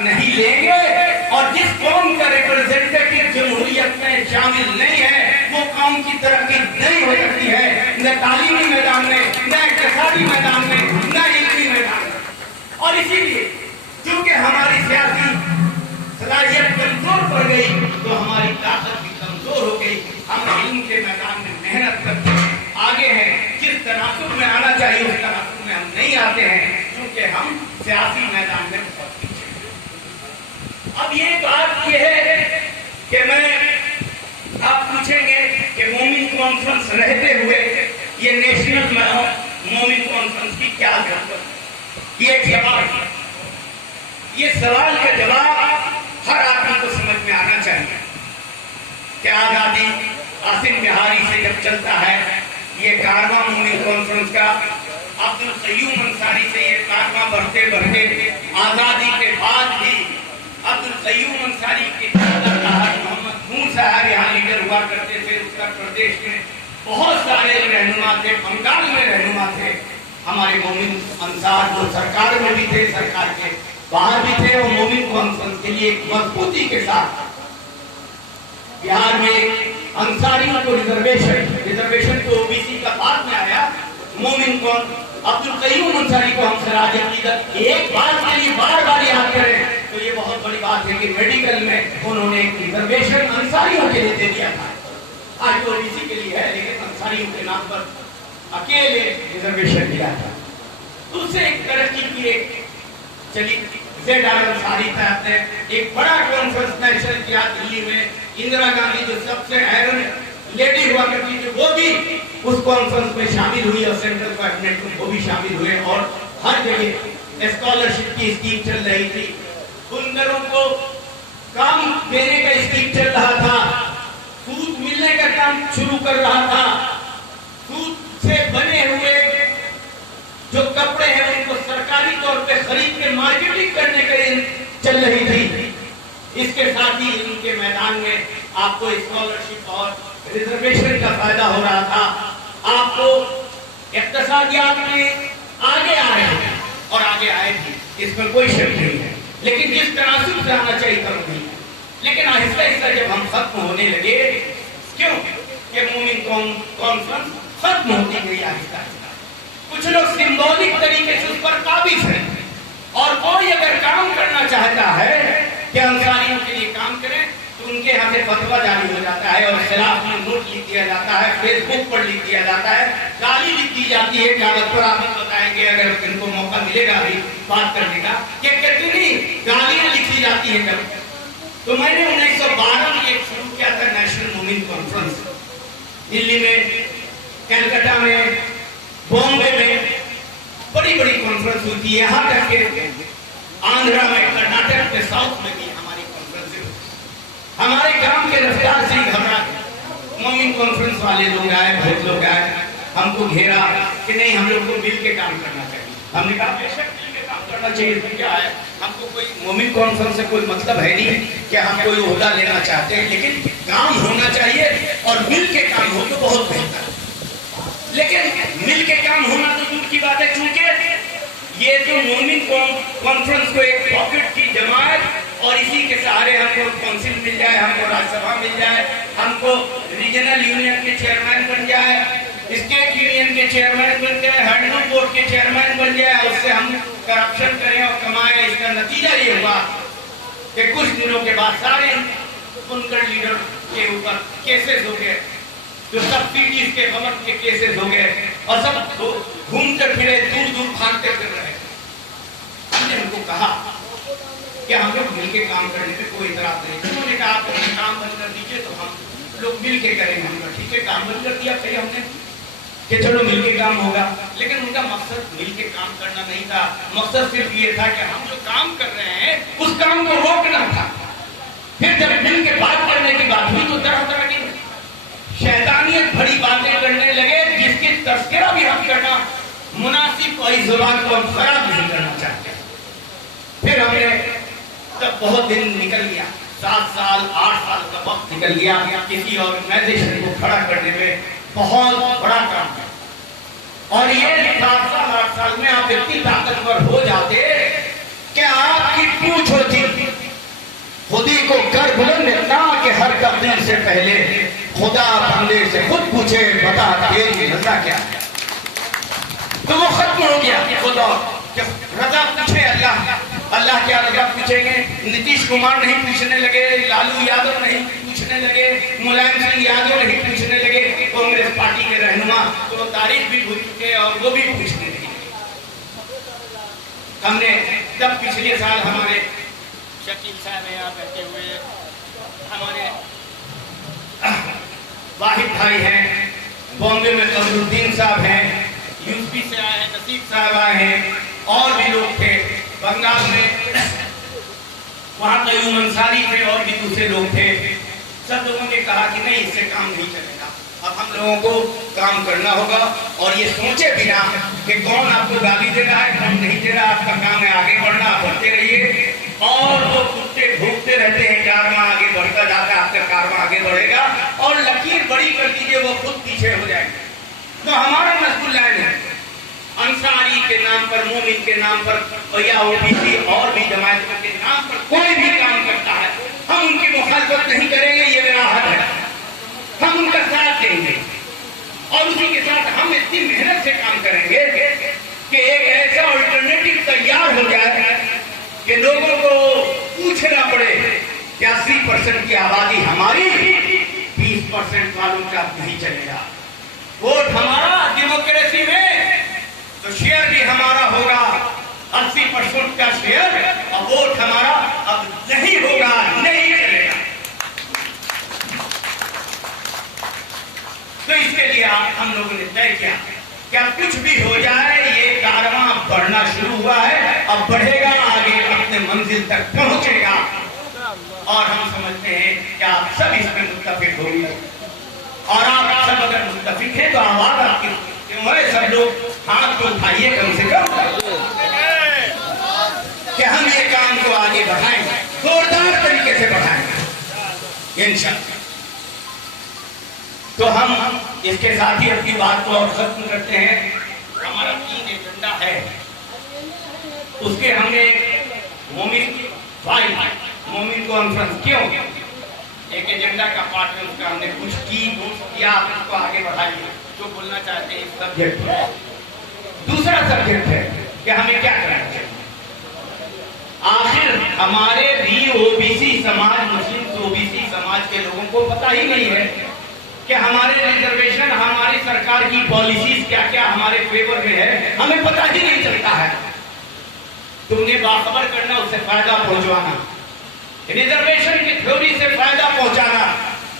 نہیں لیں گے اور جس قوم کا ریپرزینٹیٹو جمہوریت میں شامل نہیں ہے وہ قوم کی ترقی نہیں ہو سکتی ہے، نہ تعلیمی میدان میں، نہ اقتصادی میدان میں، نہ علمی میدان میں۔ اور اسی لیے چونکہ ہماری سیاسی صلاحیت کمزور پڑ گئی تو ہماری طاقت بھی کمزور ہو گئی۔ ہم علم کے میدان میں محنت کرتے ہیں، آگے ہیں، جس تناسب میں آنا چاہیے اس تناسب میں ہم نہیں آتے ہیں کیونکہ ہم سیاسی میدان میں بہت پیچھے ہیں۔ اب یہ بات یہ ہے کہ آپ پوچھیں گے کہ مومن کانفرنس رہتے ہوئے یہ نیشنل مومن کانفرنس کی کیا ضرورت؟ یہ جواب، یہ سوال کا جواب ہر آدمی کو سمجھ میں آنا چاہیے کہ آزادی قاسم بہاری سے جب چلتا ہے یہ کارواں مومن کانفرنس کا، عبد القیوم انصاری سے یہ کارواں بڑھتے بڑھتے آزادی کے بعد بھی عبد القیوم انصاری کے محمد نور صاحب یہاں لیڈر ہوا کرتے تھے اتر پردیش میں، بہت سارے رہنما تھے، بنگال میں رہنما تھے ہمارے مومن انصار جو سرکار میں بھی تھے، سرکار کے باہر بھی تھے، وہ مومن کانفرنس کے لیے ایک مضبوطی کے ساتھ بہار میں انصاریوں کو ریزرویشن تو او بی سی کا بعد میں آیا، مومن کو عبد القیوم انصاری کو ہم سراج عقیدت ایک بات کے لیے بار بار یاد کریں تو یہ بہت بڑی بات ہے کہ میڈیکل میں انہوں نے ایک ریزرویشن انصاریوں کے لیے دے دیا تھا، آج تو او بی سی کے لیے ہے لیکن انصاریوں کے نام پر اکیلے ریزرویشن دیا تھا۔ اس سے ایک ترقی کی ایک چلی زید آر انصاری صاحب نے ایک بڑا کانفرنس نیشنل کیا دلی میں، اندرا گاندھی جو سب سے اہم لیڈی ہوا کرتی تھی وہ بھی اس کانفرنس میں شامل ہوئی اور سینٹرل کابینٹ میں وہ بھی شامل ہوئے اور ہر جگہ اسکالرشپ کی اسکیم چل رہی تھی، بنکروں کو کام دینے کا اسکیم چل رہا تھا، سود ملنے کا کام شروع کر رہا تھا، سود سے بنے ہوئے جو کپڑے ہیں ان کو سرکاری طور پہ خرید کے مارکیٹنگ کرنے کے چل رہی تھی۔ اس کے ساتھ ہی ان کے میدان میں آپ کو اسکالرشپ اور ریزرویشن کا فائدہ ہو رہا تھا، آپ کو اقتصادیات میں آگے آ رہے ہیں اور آگے آئے بھی، اس میں کوئی شک نہیں ہے، لیکن جس تناسب سے آنا چاہیے تھا نہیں، لیکن آہستہ آہستہ جب ہم ختم ہونے لگے، کیوں کہ مومن کانفرنس ختم ہوتی گئی آہستہ آہستہ، کچھ لوگ سمبولک طریقے سے اس پر قابض ہیں اور کوئی اگر کام کرنا چاہتا ہے کہ انصاریوں کے لیے کام کریں تو ان کے یہاں سے فتویٰ جاری ہو جاتا ہے اور خلاف میں نوٹ لکھ دیا جاتا ہے، فیس بک پر لکھ دیا جاتا ہے، گالی لکھ دی جاتی ہے، کاغذ پر آپ بتائیں گے اگر ان کو موقع ملے گا بھی بات کرنے کا کہ کتنی گالیاں لکھی جاتی ہیں جب۔ تو میں نے 1912 میں ایک شروع کیا تھا نیشنل مومن کانفرنس، دلی میں، کلکتہ میں، بامبے میں بڑی بڑی کانفرنس ہوئی تھی، یہاں تک کہ آندھرا میں، کرناٹک میں، ساؤتھ میں بھی ہماری کانفرنس ہوئی۔ ہمارے کام کے رفتار سے ہی گھبرا مومن کانفرنس والے لوگ آئے، بہت لوگ آئے، ہم کو گھیرا کہ نہیں ہم لوگ کو مل کے کام کرنا چاہیے۔ ہم نے کہا بے شک مل کے کام کرنا چاہیے، تو کیا ہے ہم کو کوئی مومن کانفرنس سے کوئی مطلب ہے نہیں کہ ہم کوئی عہدہ لینا چاہتے ہیں، لیکن کام ہونا چاہیے اور مل کے کام ہو تو بہت بہتر ہے۔ لیکن مل کے کام ہونا تو دور کی بات ہے، چونکہ یہ تو مومن کانفرنس کو ایک پاکٹ کی جماعت اور اسی کے سہارے ہم کو کونسل مل جائے، ہم کو راج سبھا مل جائے، ہم کو ریجنل یونین کے چیئرمین بن جائے، اسٹیٹ یونین کے چیئرمین بن جائے، ہینڈلوم بورڈ کے چیئرمین بن جائے، اس سے ہم کرپشن کریں اور کمائیں۔ اس کا نتیجہ یہ ہوا کہ کچھ دنوں کے بعد سارے بنکر لیڈر کے اوپر کیسز ہو گئے، جو سبسیڈیز کے غلط کے کیسز ہو گئے اور سب گھومتے پھرے دور دور بھاگتے پھر رہے۔ ہم نے ان کو کہا کہ ہم لوگ مل کے کام کرنے پہ کوئی اعتراض نہیں، انہوں نے کہا آپ اپنا کام بند کر دیجیے تو ہم لوگ مل کے کریں گے۔ ہم نے ٹھیک ہے کام بند کر دیا، پھر ہم نے کہ چلو مل کے کام ہوگا، لیکن ان کا مقصد مل کے کام کرنا نہیں تھا، مقصد صرف یہ تھا کہ ہم جو کام کر رہے ہیں اس کام کو روکنا تھا۔ پھر جب مل کے بات کرنے کی بات ہوئی تو طرح طرح کی شیطانیت بھری باتیں کرنے لگے جس کی تذکرہ بھی ہم کرنا مناسب اور اس زبان کو ہم خراب نہیں کرنا چاہتے۔ پھر ہم نے تب بہت دن نکل گیا، 7 سال 8 سال کا وقت نکل گیا، کسی آرگنائزیشن کو کھڑا کرنے میں بہت بڑا کام ہے، اور یہ 7 سال 8 سال میں آپ اتنی طاقتور ہو جاتے کہ آپ کی پوچھ ہوتی سے پہلے خدا بندے سے خود پوچھے بتا تیری رضا کیا ہے، تو وہ ختم ہو گیا خدا رضا پوچھے اللہ کیا رضا پوچھیں گے. نتیش کمار نہیں پوچھنے لگے، لالو یادو نہیں پوچھنے لگے، ملائم سنگھ یادو نہیں پوچھنے لگے، کانگریس پارٹی کے رہنما تو وہ تاریخ بھی بھول چکے اور وہ بھی پوچھنے لگے. ہم نے جب پچھلے سال ہمارے شکیل صاحب یہاں بیٹھے ہوئے، ہمارے واحد بھائی ہیں بامبے میں، قمر الدین صاحب ہیں، یو پی سے آئے ہیں، نصیب صاحب آئے ہیں، اور بھی لوگ تھے بنگال میں، وہاں قیوم انصاری تھے اور بھی دوسرے لوگ تھے. سب لوگوں نے کہا کہ نہیں اس سے کام نہیں چلے گا، اب ہم لوگوں کو کام کرنا ہوگا. اور یہ سوچے بنا کہ کون آپ کو گالی دے رہا ہے کون نہیں دے رہا، آپ کا کام ہے آگے بڑھنا، آپ بڑھتے رہیے. اور وہ کتے بھوکتے رہتے ہیں، کارواں آگے بڑھتا جاتا ہے، آپ کا کارواں آگے بڑھے گا. اور لکیر بڑی کر دیجیے وہ خود پیچھے ہو جائیں گے. تو ہمارا مضبوط لائن ہے انصاری کے نام پر، مومن کے نام پر یا اوبیسی اور بھی جماعتوں کے نام پر کوئی بھی کام کرتا ہے ہم ان کی مخالفت نہیں کریں گے، یہ میرا حق ہے. ہم ان کا ساتھ دیں گے اور اسی کے ساتھ ہم اتنی محنت سے کام کریں گے کہ ایک ایسا الٹرنیٹو تیار ہو جائے کہ لوگوں کو پوچھنا پڑے کہ 80% کی آبادی ہماری، 20% والوں کا نہیں چلے گا. ووٹ ہمارا ڈیموکریسی میں تو شیئر بھی ہمارا ہوگا، 80% کا شیئر، اور ووٹ ہمارا اب نہیں ہوگا، نہیں چلے گا. تو اس کے لیے ہم لوگوں نے طے کیا کہ اب کچھ بھی ہو جائے یہ کارواں بڑھنا شروع ہوا ہے، اب بڑھے گا، آگے اپنے منزل تک پہنچے گا. اور ہم سمجھتے ہیں کہ آپ سب اس میں متفق ہوں گے، اور آپ سب اگر متفق ہیں تو آواز آپ کی کیوں ہے؟ سب لوگ ہاتھ کو اٹھائیے کم سے کم کہ ہم یہ کام کو آگے بڑھائیں گے، زوردار طریقے سے بڑھائیں گے انشاءاللہ. تو ہم اس کے ساتھ ہی اپنی بات کو اور ختم کرتے ہیں. ہمارا 3 ایجنڈا ہے، اس کے ہم نے مومن کانفرنس کیوں ایک ایجنڈا کا پارٹ ہے، اس کا ہم نے کچھ کیا، آپ اس کو آگے بڑھائیے جو بولنا چاہتے ہیں اس سبجیکٹ پر. دوسرا سبجیکٹ ہے کہ ہمیں کیا کرنا چاہیے. آخر ہمارے بھی اوبیسی سماج، مسلم اوبیسی سماج کے لوگوں کو پتہ ہی نہیں ہے کہ ہمارے ریزرویشن، ہماری سرکار کی پالیسیز کیا کیا ہمارے فیور میں ہے، ہمیں پتہ ہی نہیں چلتا ہے. تم نے باخبر کرنا، اس سے فائدہ پہنچوانا، ریزرویشن کی تھیوری سے فائدہ پہنچانا،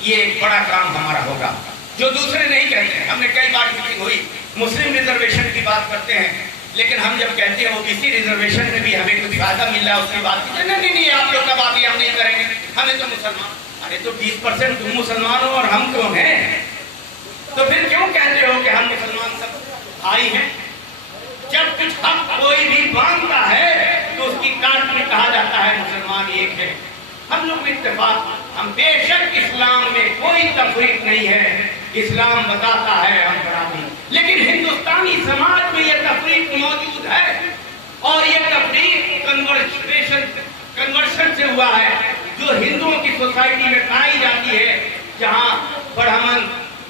یہ ایک بڑا کام ہمارا ہوگا جو دوسرے نہیں کہتے. ہم نے کئی بار میٹنگ ہوئی، مسلم ریزرویشن کی بات کرتے ہیں، لیکن ہم جب کہتے ہیں اوبیسی ریزرویشن میں بھی ہمیں کچھ فائدہ مل رہا ہے، اس کی بات کرتے ہیں نہیں آپ لوگ کا بات ہی ہم نہیں کریں گے، ہمیں تو مسلمان. ارے تو 20% تم مسلمان ہو اور ہم کون ہیں؟ تو پھر کیوں کہتے ہو کہ ہم مسلمان سب بھائی ہیں؟ جب کچھ حق کوئی بھی مانگتا ہے تو اس کی کاٹ میں کہا جاتا ہے مسلمان ایک ہے. ہم لوگ اتفاق، ہم بے شک اسلام میں کوئی تفریق نہیں ہے، اسلام بتاتا ہے ہم برابری، لیکن ہندوستانی سماج میں یہ تفریق موجود ہے. اور یہ تفریق کنورشن سے ہوا ہے جو ہندوؤں کی سوسائٹی میں پائی جاتی ہے، جہاں برہمن،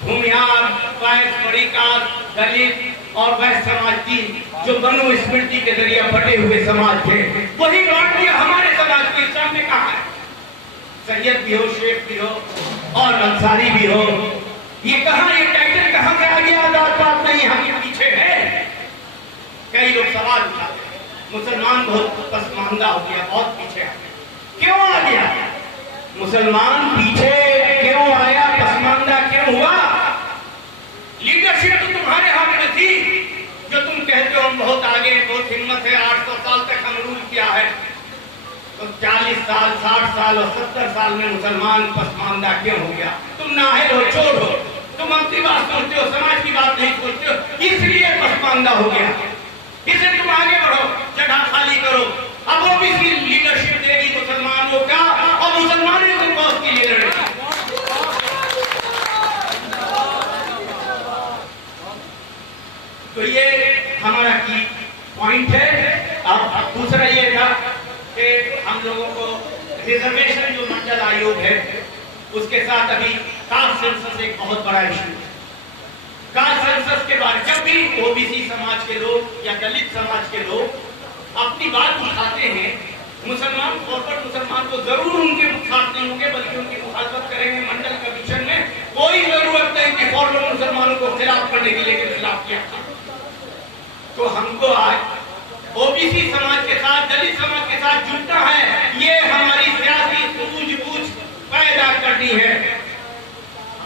بھومیار، وائس، پڑیکار، دلت اور ویس سماج کی جو بنو اسمرتی کے ذریعے بٹے ہوئے سماج تھے، وہی بانٹ دیا ہمارے سماج کو. اسلام نے کہا ہے سید بھی ہو، شیخ بھی ہو اور انصاری بھی ہو. یہ کہاں، یہ ٹائٹل کہاں سے آ گیا؟ آزاد بات نہیں، ہم یہ پیچھے ہے. کئی لوگ سوال اٹھاتے ہیں مسلمان بہت پسماندہ ہو گیا، بہت پیچھے آ گیا. کیوں آ گیا مسلمان پیچھے؟ کیوں آیا؟ پسماندہ کیوں ہوا؟ لیڈرشپ تو تمہارے ہاتھ میں تھی، جو تم کہتے ہو ہم بہت آگے، بہت ہمت ہے، 800 سال تک ہم رول کیا ہے. تو 40 سال، 60 سال اور 70 سال میں مسلمان پسماندہ کیوں ہو گیا؟ تم نااہل ہو، چور ہو، تم اپنی بات سوچتے ہو، سماج کی بات نہیں سوچتے ہو، اس لیے پسماندہ ہو گیا. اسے تم آگے بڑھو، جگہ خالی کرو. اب وہ بھی لیڈرشپ دے گی مسلمانوں کا، اور مسلمانوں کے باس کے لیے لڑے گی. تو یہ ہمارا کی پوائنٹ ہے. اب دوسرا یہ تھا کہ ہم لوگوں کو ریزرویشن جو منڈل آیوگ ہے اس کے ساتھ ابھی کاسٹ سینسس ایک بہت بڑا ایشو ہے. کاسٹ سینسس کے بعد جب بھی او بی سی سماج کے لوگ یا دلت سماج کے لوگ اپنی بات اٹھاتے ہیں، مسلمان فارورڈ مسلمان تو ضرور ان کے ساتھ نہیں ہوں گے، بلکہ ان کی مخالفت کریں گے. منڈل کمیشن میں کوئی ضرورت نہیں کہ فارورڈ مسلمانوں کو خلاف کرنے کی، لیکن خلاف کیا تھا. تو ہم کو آج او بی سی سماج کے ساتھ، دلت سماج کے ساتھ جڑنا ہے. یہ ہماری سیاسی سوجھ بوجھ پیدا کرنی ہے.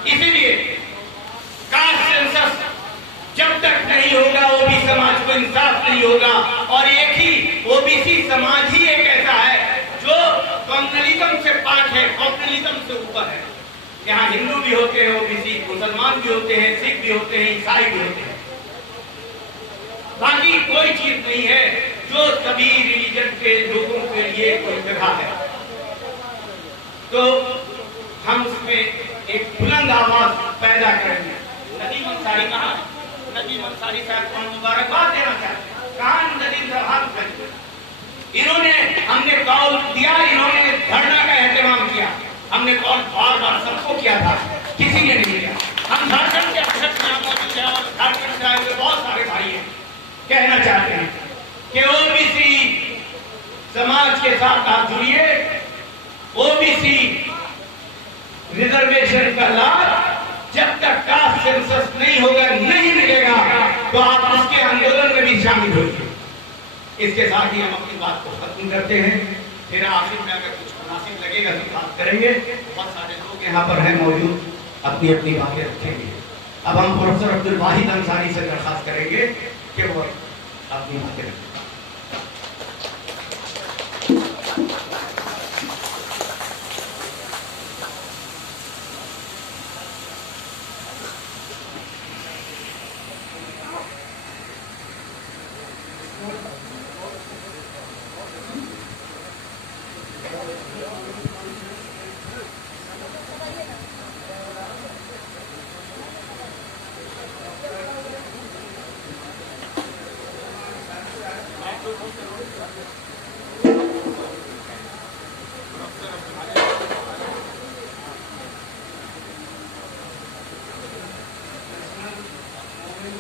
اسی لیے کاسٹ سینسس جب تک نہیں ہوگا او بی سماج کو انصاف نہیں ہوگا. اور ایک ہی او بی سی سماج ہی ایک ایسا ہے جو کمیونلزم سے پاک ہے، کمیونلزم سے اوپر ہے. یہاں ہندو بھی ہوتے ہیں او بی سی، مسلمان بھی ہوتے ہیں، سکھ بھی ہوتے ہیں، عیسائی بھی ہوتے ہیں. باقی کوئی چیز نہیں ہے جو سبھی ریلیجن کے لوگوں کے لیے کوئی جگہ ہے. تو ہم اس میں ایک بلند آواز پیدا کریں گے. ندیم انصاری کہاں؟ ندیم انصاری صاحب کو مبارکباد دینا چاہتے ہیں. کہاں ندیم صاحب؟ انہوں نے، ہم نے کال دیا، انہوں نے دھرنا کا اہتمام کیا. ہم نے کال بار بار سب کو کیا تھا، کسی نے نہیں کیا. ہم جھارکھنڈ کے اکثر یہاں موجود ہیں اور جھارکھنڈ سے آئے ہوئے بہت سارے بھائی ہیں. کہنا چاہتے ہیں کہ او بی سی سماج کے ساتھ آپ جڑیے. او بی سی ریزرویشن کا لابھ جب تک کاسٹ سینسس نہیں ہوگا، نہیں ملے گا، تو آپ اس کے آندولن میں بھی شامل ہوئے. اس کے ساتھ ہی ہم اپنی بات کو ختم کرتے ہیں. پھر آخر میں اگر کچھ مناسب لگے گا تو بات کریں گے. بہت سارے لوگ یہاں پر ہیں موجود، اپنی اپنی باتیں رکھیں گے. اب ہم پروفیسر عبدالواحد انصاری سے درخواست کریں گے کہ وہ اپنی باتیں رکھیں.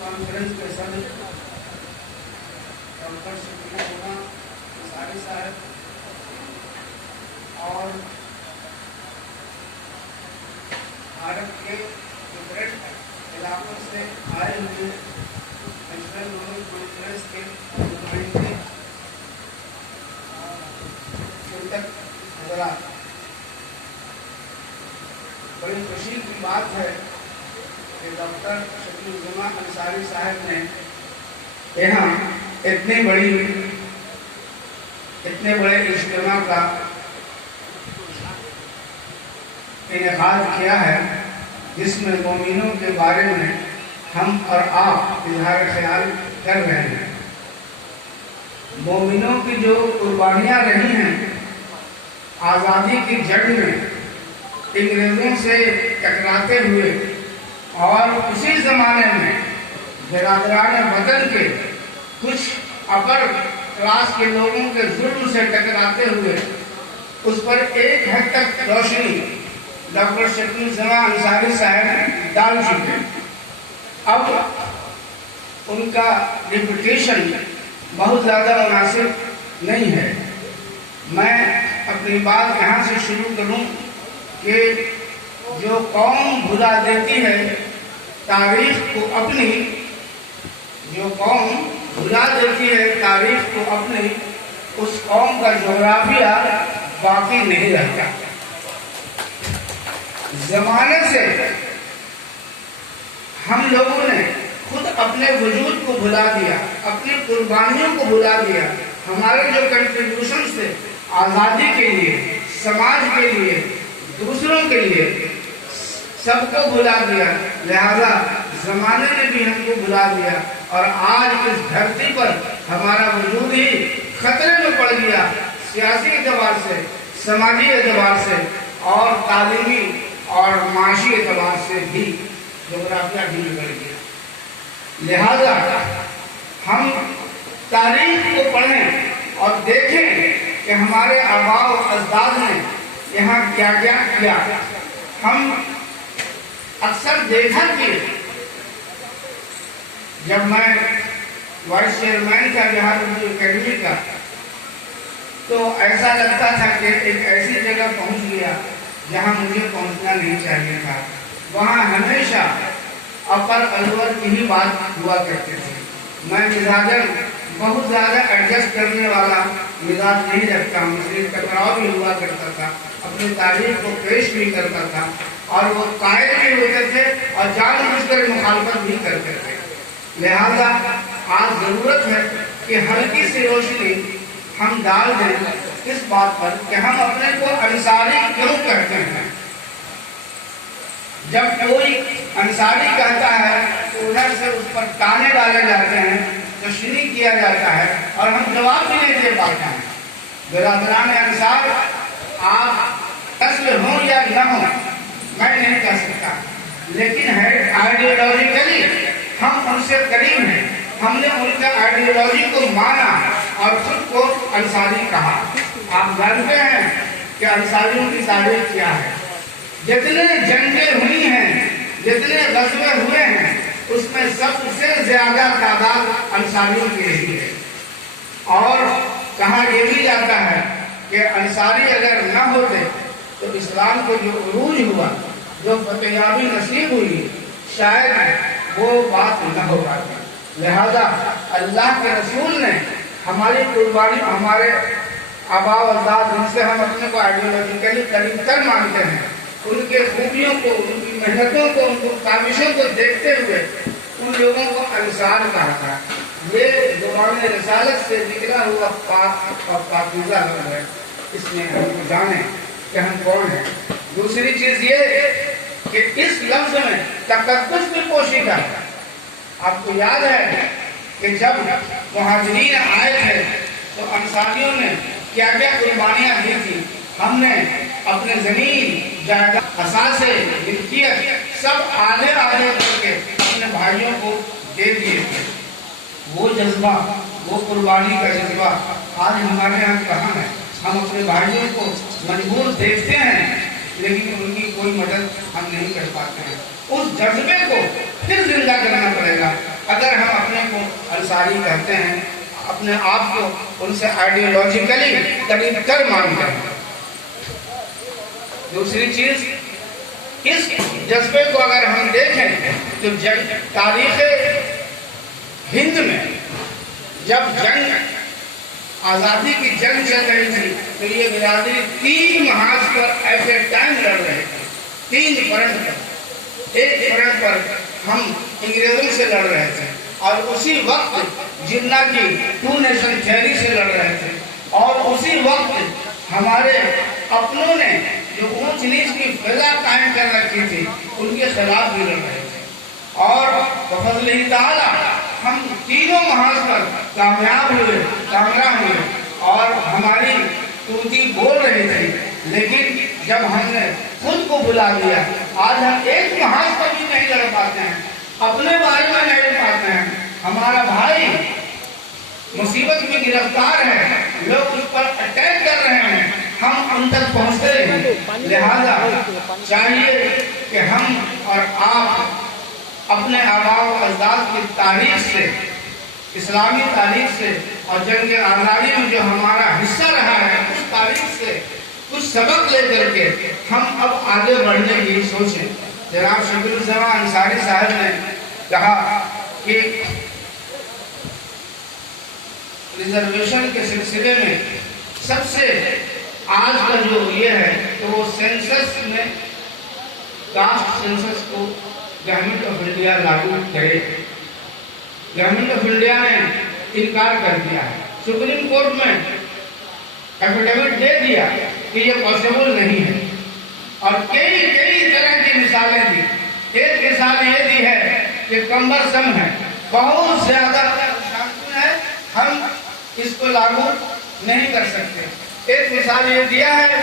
کانفرنس کے صدر ڈاکٹر شکیل جمعہ انصاری صاحب اور بھارت کے ڈفرینٹ علاقوں سے آئے ہوئے نیشنل وومن کانفرنس کے نمائندے شرکت حضرات، بڑی خوشی کی بات ہے کہ ڈاکٹر شکیل جمعہ انصاری صاحب نے یہاں اتنے بڑے اجتماع کا انعقاد کیا ہے، جس میں مومنوں کے بارے میں ہم اور آپ اظہار خیال کر رہے ہیں. مومنوں کی جو قربانیاں رہی ہیں آزادی کی جنگ میں انگریزوں سے ٹکراتے ہوئے، اور اسی زمانے میں برادران وطن کے کچھ اپر کلاس کے لوگوں کے ظلم سے ٹکراتے ہوئے، اس پر ایک حد تک روشنی ڈاکٹر شکیل جمعہ انصاری صاحب ڈال چکے. اب ان کا ریپیٹیشن بہت زیادہ مناسب نہیں ہے. میں اپنی بات یہاں سے شروع کروں کہ جو قوم بھلا دیتی ہے تاریخ کو اپنی، جو قوم بھلا دیتی ہے تاریخ کو اپنی، اس قوم کا جغرافیہ باقی نہیں رہتا. زمانے سے ہم لوگوں نے خود اپنے وجود کو بھلا دیا، اپنی قربانیوں کو بھلا دیا. ہمارے جو کنٹریبیوشنز تھے آزادی کے لیے، سماج کے لیے، دوسروں کے لیے، سب کو بھلا دیا. لہذا زمانے نے بھی ہم کو بھلا دیا، اور آج اس دھرتی پر ہمارا وجود ہی خطرے میں پڑ گیا، سیاسی اعتبار سے، سماجی اعتبار سے، اور تعلیمی اور معاشی اعتبار سے بھی جغرافیہ بھی بگڑ گیا. لہذا ہم تاریخ کو پڑھیں اور دیکھیں کہ ہمارے آباء و اجداد نے یہاں کیا کیا کیا. ہم اکثر دیکھا کہ جب میں وائس چیئرمین تھا بہار اردو اکیڈمی کا، تو ایسا لگتا تھا کہ ایک ایسی جگہ پہنچ گیا جہاں مجھے پہنچنا نہیں چاہیے تھا۔ وہاں ہمیشہ اپر الور کی ہی بات ہوا کرتے تھے۔ میں مزاجاً بہت زیادہ ایڈجسٹ کرنے والا مزاج نہیں رکھتا ہوں، اس لیے ٹکراؤ بھی ہوا کرتا تھا، اپنی تاریخ کو پیش بھی کرتا تھا، اور وہ قائل بھی ہوتے تھے اور جان بوجھ کر مخالفت بھی کرتے تھے۔ لہذا آج ضرورت ہے کہ ہلکی سی روشنی ہم ڈال دیں اس بات پر کہ ہم اپنے کو انصاری کیوں کہتے ہیں۔ جب کوئی انصاری کہتا ہے تو ادھر سے اس پر تانے ڈالے جاتے ہیں، تشریح کیا جاتا ہے، اور ہم جواب بھی نہیں دے پاتے ہیں۔ برادران انصار، آپ اصل ہوں یا نہ ہوں میں نہیں کہہ سکتا، لیکن ہے آئیڈیالوجیکلی ہم ان سے قریب ہیں۔ ہم نے ان کا آئیڈیالوجی کو مانا اور خود کو انصاری کہا۔ آپ جانتے ہیں کہ انصاریوں کی تاریخ کیا ہے۔ جتنے جنگیں ہوئی ہیں، جتنے غزوے ہوئے ہیں، اس میں سب سے زیادہ تعداد انصاریوں کی رہی ہے۔ اور کہا یہ بھی جاتا ہے کہ انصاری اگر نہ ہوتے تو اسلام کو جو عروج ہوا، جو فتحیابی نصیب ہوئی، شاید وہ بات نہ ہو پاتی۔ لہذا اللہ کے رسول نے ہماری قربانی، ہمارے آباء و اجداد جن سے ہم اپنے کو آئیڈیالوجیکلی قریب تر مانتے ہیں، ان کے خوبیوں کو، ان کی محنتوں کو، ان کی کاوشوں کو دیکھتے ہوئے ان لوگوں کو انصار کہا تھا۔ یہ زبان رسالت سے نکلا ہوا پاک اور پاکیزہ لفظ ہے، اس میں ہم کو جانیں کہ ہم کون ہیں۔ دوسری چیز یہ کہ اس لفظ میں تقدس بھی پوشیدہ ہے۔ آپ کو یاد ہے کہ جب مہاجرین آئے تھے تو انصاریوں نے کیا کیا قربانیاں دی تھی۔ ہم نے اپنے زمین، جائیداد، اثاثے، ملکیت سب آدھے آدھے کر کے اپنے بھائیوں کو دے دیے تھے۔ وہ جذبہ، وہ قربانی کا جذبہ آج ہمارے یہاں کہاں ہے؟ ہم اپنے بھائیوں کو مجبور دیکھتے ہیں لیکن ان کی کوئی مدد ہم نہیں کر پاتے ہیں۔ اس جذبے کو پھر زندہ کرنا پڑے گا اگر ہم اپنے کو انصاری کہتے ہیں، اپنے آپ کو ان سے آئیڈیالوجیکلی قریب تر مانتے ہیں۔ دوسری چیز، اس جذبے کو اگر ہم دیکھیں تو تاریخ ہند میں جب جنگ، آزادی کی جنگ چل رہی تھی تو یہ برادری 3 محاذ پر ایٹ اے ٹائم لڑ رہے تھے، 3 فرنٹ پر۔ ایک فرنٹ پر ہم انگریزوں سے لڑ رہے تھے، اور اسی وقت جنہ کی 2 نیشن تھیوری سے لڑ رہے تھے، اور اسی وقت ہمارے اپنوں نے جو اونچ نیچ کی فضا قائم کر رکھی تھی ان کے خلاف بھی لڑ رہے تھے۔ اور بفضل تعالیٰ ہم تینوں محاذ پر کامیاب ہوئے، کامیاب ہوئے، اور ہماری توتی بول رہی تھی، لیکن جب ہم نے خود کو بلا دیا، آج ہم ایک محاذ پر بھی نہیں لڑ پاتے ہیں، اپنے بارے میں نہیں لڑ پاتے ہیں۔ ہمارا بھائی مصیبت میں گرفتار ہے، لوگ اس پر اٹیک کر رہے ہیں، ہم ان تک پہنچتے ہیں۔ لہذا چاہیے کہ ہم اور آپ اپنے آباء و اجداد کی تاریخ سے، اسلامی تاریخ سے اور جنگ آزادی میں جو ہمارا حصہ رہا ہے اس تاریخ سے کچھ سبق لے کر کے ہم اب آگے بڑھنے کی سوچیں۔ جناب شکر الزماں انصاری صاحب نے کہا کہ ریزرویشن کے سلسلے میں سب سے آج کا جو یہ ہے تو وہ سینسس میں کاسٹ سینسس کو گورنمنٹ آف انڈیا لاگو کرے۔ گورنمنٹ آف انڈیا نے انکار کر دیا ہے، سپریم کورٹ میں ایفیڈیوٹ دے دیا کہ یہ پاسبل نہیں ہے، اور کئی طرح کی مثالیں دی۔ ایک مثال یہ دی ہے کہ کمبر سم ہے، بہت زیادہ ہے، ہم اس کو لاگو نہیں کر سکتے۔ ایک مثال یہ دیا ہے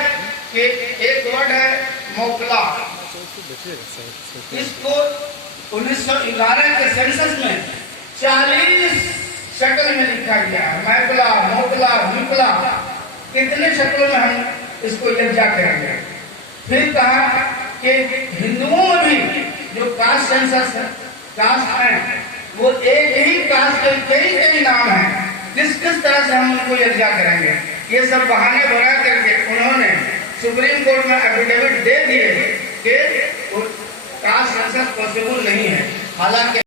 کہ ایک ورڈ ہے موکلا، اس کو 1911 کے سینسس میں 40 شکل میں لکھا گیا ہے، میکلا، موکلا، میکلا، کتنے شکلوں میں ہم اس کو یکجا کریں گے۔ پھر کہا کہ ہندوؤں میں بھی جو کاسٹ سینسس کاسٹ ہیں وہ ایک ہی کاسٹ کے کئی نام ہیں، کس طرح سے ہم ان کو یکجا کریں گے؟ یہ سب بہانے بنا کر کے انہوں نے سپریم کورٹ میں ایفیڈیوٹ دے دیے کہ کاسٹ سینسس پاسبل نہیں ہے، حالانکہ